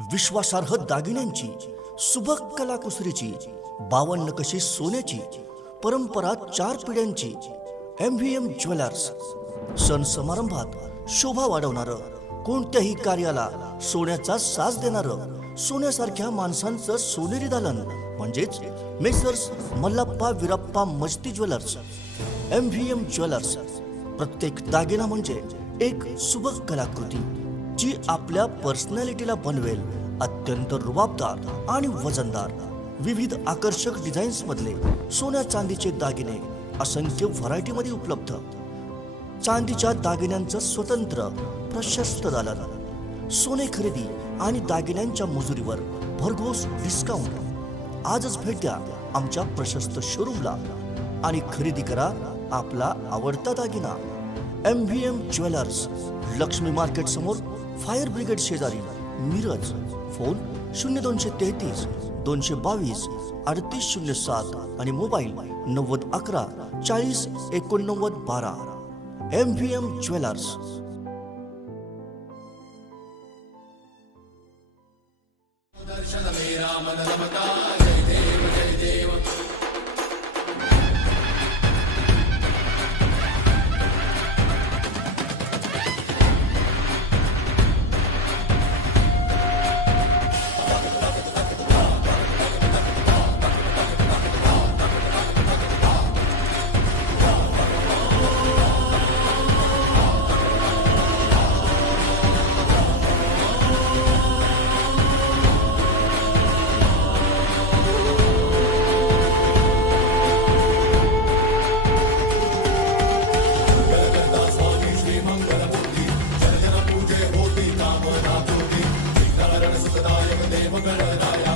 विश्वासार्ह दागिन्यांची, सुबक कलाकुसरीची, 52 नकाशे सोन्याची, परंपरा 4 पिढ्यांची MVM ज्वेलर्स। सण समारंभात शोभा वाढवणारं, कोणत्याही कार्याला सोन्याचा साज देणारं, सोन्यासारख्या माणसांचं सोनेरी दालन म्हणजेच मेसर्स मल्लाप्पा वीरप्पा मस्ती ज्वेलर्स। MVM jewellers. प्रत्येक दागिना म्हणजे एक सुबक कलाकृती जी आपल्या पर्सनॅलिटीला बनवेल अत्यंत रुबाबदार आणि वजनदार। विविध आकर्षक डिझाईन्स मधले सोन्या चांदीचे दागिने असंख्य व्हरायटी मध्ये उपलब्ध। चांदीच्या दागिन्यांचं स्वतंत्र प्रशस्त दालन, सोने खरेदी आणि दागिन्यांच्या मजुरीवर भरघोस डिस्काउंट। आजच भेट द्या आमच्या प्रशस्त शोरूमला आणि खरेदी करा आपला आवडता दागिना। MVM ज्वेलर्स, लक्ष्मी मार्केट समोर, फायर ब्रिगेड शेजारी, मिरज। फोन 0233 222 3807 आणि मोबाईल 9011 40 89 12। MVM jewellers. देव गणनायक